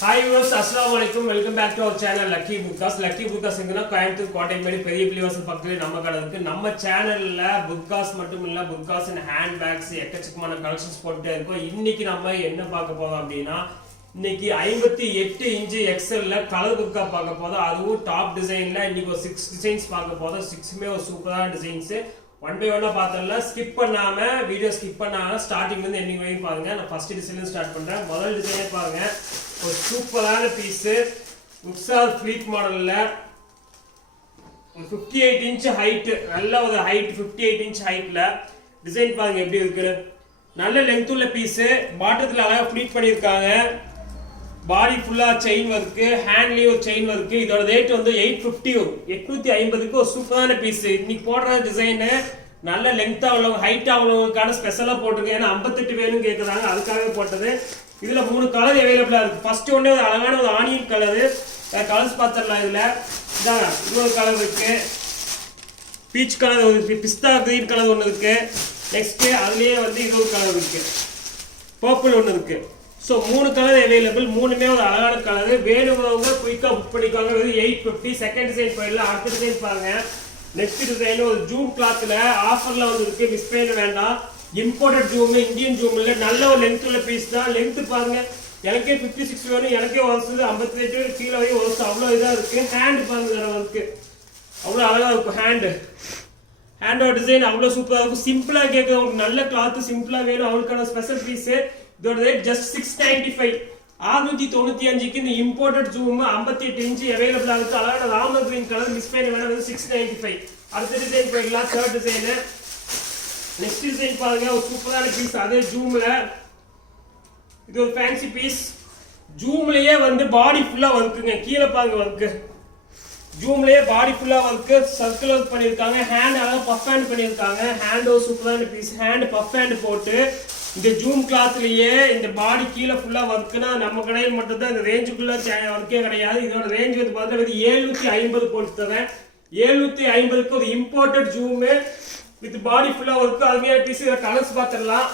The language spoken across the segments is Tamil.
Hi viewers, assalamu alaikum. Welcome back to our channel Lucky Bookcast. Lucky Bookcast எங்கனா கோயம்புத்தூர் கோட்டைமேடு பெரிய பிள்ளைவாசல் பக்கத்துல நம்ம கடை இருக்கு. நம்ம சேனல்ல புக்காஸ் மட்டும் இல்ல புக்காஸ் அண்ட் ஹேண்ட் பேக்ஸ் எக்கச்சக்கமான கலெக்ஷன்ஸ் போட்டுட்டே இருக்கோம். இன்னைக்கு நம்ம என்ன பார்க்க போறோம் அப்படினா இன்னைக்கு 58 இன்ச் எக்ஸ்எல்ல கலர் புக்கா பார்க்க போறோம். அதுவும் டாப் டிசைன்ல இன்னைக்கு ஒரு 6 டிசைன்ஸ் பார்க்க போறோம். 6மே ஒரு சூப்பரான டிசைன்ஸ். ஒன் பை ஒன்னா பார்த்தோம்னா ஸ்கிப் பண்ணாம வீடியோ ஸ்கிப் பண்ணாம ஸ்டார்டிங்ல இருந்து எண்டிங் வரைக்கும் பாருங்க. நான் ஃபர்ஸ்ட் டிசைன்ல ஸ்டார்ட் பண்றேன். முதல் டிசைனே பாருங்க, ஒரு சூப்பரான பீஸ் உக்ஸார் ஃபிளீட் மாடல்ல 58 இன்ச் ஹைட், நல்ல ஒரு ஹைட் 58 இன்ச் ஹைட்ல டிசைன் பாருங்க எப்படி இருக்கு. நல்ல லெங்த் உள்ள பீஸ், பாட்டத்துல அழகா ஃபிளீட் பண்ணிருக்காங்க. பாடி ஃபுல்லா செயின் ஒர்க், ஹேண்ட்லயும் ஒரு செயின் ஒர்க். இதோட ரேட் வந்து 850 ஒரு சூப்பரான பீஸ். இன்னைக்கு போடுற டிசைன் நல்ல லெங்தா உள்ளவங்க ஹைட்டா உள்ளவங்களுக்கான ஸ்பெஷலா போட்டிருக்கு. ஏன்னா 58 வேணும் கேக்குறாங்க, அதுக்காக போட்டது. இதுல 3 கலர் அவைலபிளா இருக்கு. ஃபர்ஸ்ட் ஒண்ணே ஒரு அழகான ஒரு ஆனியன் கலர், கலர்ஸ் பாத்துறலாம். இதுல இதாங்க இன்னொரு கலர் இருக்கு, பீச் கலர் இருக்கு, பிஸ்தா கிரீன் கலர் ஒன்னு இருக்கு. நெக்ஸ்ட் அதுலயே வந்து இது ஒரு கலர் இருக்கு, பர்பிள் ஒன்னு இருக்கு. ஸோ 3 கலர் அவைலபிள், 3மே ஒரு அழகான கலர். வேணுங்கிறவங்க குயிக்கா புக் பண்ணிக்கோங்க. 850. செகண்ட் டிசைன் போயிடலாம். அடுத்த டிசைன் பாருங்க. நெக்ஸ்ட் டிசைன் ஒரு ஜூம் கிளாத்ல ஆஃபர்ல வந்து இருக்கு, மிஸ் பண்ண வேண்டாம். இம்போர்ட்டட் ஜூம், இந்தியன் ஜூம் இல்ல, நல்ல ஒரு லென்த் உள்ள பீஸ் தான். லென்த் பாருங்க, எனக்கே 56 வேணும், எனக்கே வருஷம் 58 கீழே வரையும் வருஷம், அவ்வளோ இதாக இருக்கு. ஹேண்ட் பாருங்க இருக்கு, அவ்வளோ அழகா இருக்கும். ஹேண்டோட டிசைன் அவ்வளோ சூப்பராக இருக்கும். சிம்பிளா கேட்க நல்ல கிளாத் சிம்பிளா வேணும், அவங்களுக்கான ஸ்பெஷல் பீஸ். இதோட ரேட் ஜஸ்ட் 695. 695க்கு இந்த இம்போர்ட்டட் ஜூம் 58 இன்ச் அவைலபிளா இருக்கு. அழகான ராமர் கிரீன் கலர், மிஸ் பண்ண வேணாம். 695. அடுத்த டிசைன் போயிடலாம். Third design. நெக்ஸ்ட் டிசைன் பாருங்க, ஒரு சூப்பரான பீஸ். அதே ஜூம்ல இது ஒரு ஃபேன்சி பீஸ். ஜூம்லயே வந்து பாடி ஃபுல்லா ஒர்க்குங்க. கீழே பாருங்க ஒர்க்கு, ஜூம்லயே பாடி ஃபுல்லா ஒர்க், சர்க்கிள் ஒர்க் பண்ணிருக்காங்க. ஹேண்ட் அழகா பஃப் ஹேண்ட் பண்ணிருக்காங்க. ஹேண்ட் ஒரு சூப்பரான பீஸ். ஹேண்ட் பஃப் ஹேண்ட் போட்டு இந்த ஜூம் கிளாத்லயே இந்த பாடி கீழே ஃபுல்லா ஒர்க்னா நம்ம கடையில் மட்டும் தான் இந்த ரேஞ்சுக்குள்ள ஒர்க்கே கிடையாது. இதோட ரேஞ்ச் வந்து பார்த்தா 750 போட்டு தரேன். 750க்கு ஒரு இம்போர்ட்டட் ஜூம் வித் பாடி ஃபுல்லா ஒர்க், அதுமையான பீஸ். இதை கலர்ஸ் பார்த்துடலாம்.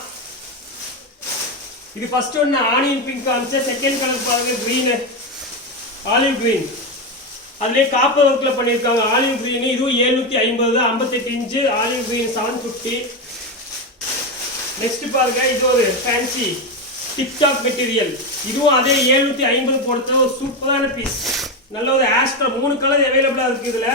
இது ஃபர்ஸ்ட் ஒன்று ஆனியன் பிங்க் காமிச்ச. செகண்ட் கலர் பாருங்க, கிரீன், ஆலிவ் கிரீன். அதுலயே காப்பர் ஒர்க்ல பண்ணிருக்காங்க. ஆலிவ் கிரீன் இதுவும் 750 தான். 58 இன்ச் ஆலிவ் கிரீன் 750. நெக்ஸ்ட் பாருங்க, இது ஒரு ஃபேன்சி டிப்டாப் மெட்டீரியல். இதுவும் அதே 750 போடுற ஒரு சூப்பரான பீஸ். நல்ல ஒரு ஆஷ் கலர். 3 கலர் அவைலபிளா இருக்கு. இதுல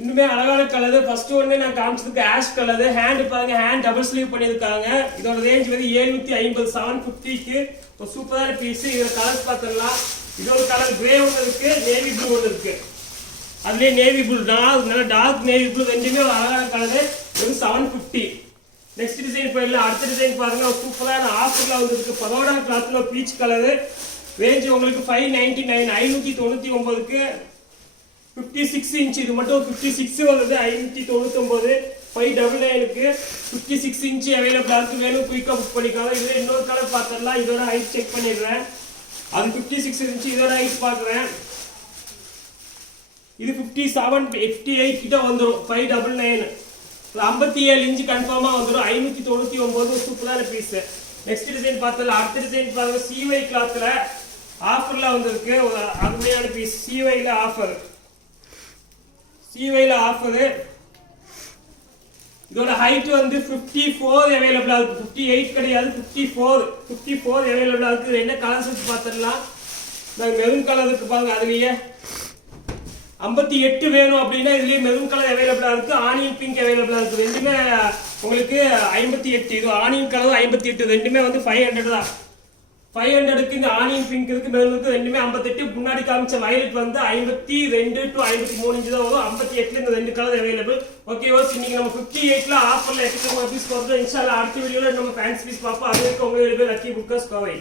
இன்னுமே அழகான கலர். ஃபர்ஸ்ட் ஒன்னு நான் காமிச்சதுக்கு ஆஷ் கலர். ஹேண்ட் பாருங்க, ஹேண்ட் டபுள் ஸ்லீவ் பண்ணிருக்காங்க. இதோட ரேஞ்ச் வந்து 750 750க்கு ஒரு சூப்பரான பீஸ். இதோட கலர்ஸ் பார்த்துடலாம். இதோட கலர் கிரே ஒன்று இருக்கு, நேவி ப்ளூ ஒன்று இருக்கு. அதுலயே நேவி ப்ளூ, நல்ல டார்க் நேவி ப்ளூ, ரெண்டுமே ஒரு அழகான கலர். இது 750. நெக்ஸ்ட் டிசைன் போயிடலாம். அடுத்த டிசைன் பாருங்க, சூப்பரான ஆஃபர்ல வந்துருக்கு. பரோடா கிளாத்ல பீச் கலர். ரேஞ்ச் உங்களுக்கு 599. 599க்கு 56 இன்ச். இது மட்டும் 56 வருது. 599. 599க்கு 56 இன்ச் அவைலபிளா இருக்கு. வேணும் குயிக்கா புக் பண்ணிக்கலாம். இதுல இன்னொரு கலர் பார்த்துடலாம். இதோட ஹைட் செக் பண்ணிடுறேன். அது 56 இன்ச். இதோட ஹைட் பார்க்குறேன். இது 57 58 கிட்ட வந்துடும். 599. 57 இன்ச் கன்ஃபார்மா வந்துடும். 599 சூப்பரான பீஸ். நெக்ஸ்ட் டிசைன் பார்த்தல. அடுத்த டிசைன் பாருங்க, சிவை கிளாத்ல ஆஃபர்ல வந்திருக்கு. ஒரு அருமையான பீஸ். சிவைல ஆஃபர், சிவைல ஆஃபர். இதோட ஹைட் வந்து 54 அவைலபிளா இருக்கு. 58 கிடையாது, 54 அவைலபிளா இருக்கு. என்ன கலர்ஸ் பார்த்துடலாம். மெரூன் கலர் இருக்கு பாருங்க. அதுலயே 58 வேணும் அப்படின்னா இதுலயே மெரூன் கலர் அவைலபிளா இருக்கு. ஆனியன் பிங்க் அவைலபிளா இருக்கு. ரெண்டுமே உங்களுக்கு 58. இது ஆனியன் கலர் 58. ரெண்டுமே வந்து 500 தான். 500க்கு இந்த ஆனியன் பிங்க் இருக்கு, மெரூன் இருக்கு. ரெண்டுமே 58. முன்னாடி காமிச்ச வயலட் வந்து 52 to 53 இன்ச் தான் வரும். 58ல இந்த 2 கலர் அவைலபிள். ஓகே ஓகே, இன்னைக்கு நம்ம 58ல ஆஃபர்ல எக்கச்சக்கமான பீஸ் போடுறோம். இன்ஷால்லா அடுத்த வீடியோல நம்ம ஃபேன்சி பீஸ் பார்ப்போம். அது வரைக்கும் உங்க வீடியோ லக்கி புக்கர்ஸ் கோவை.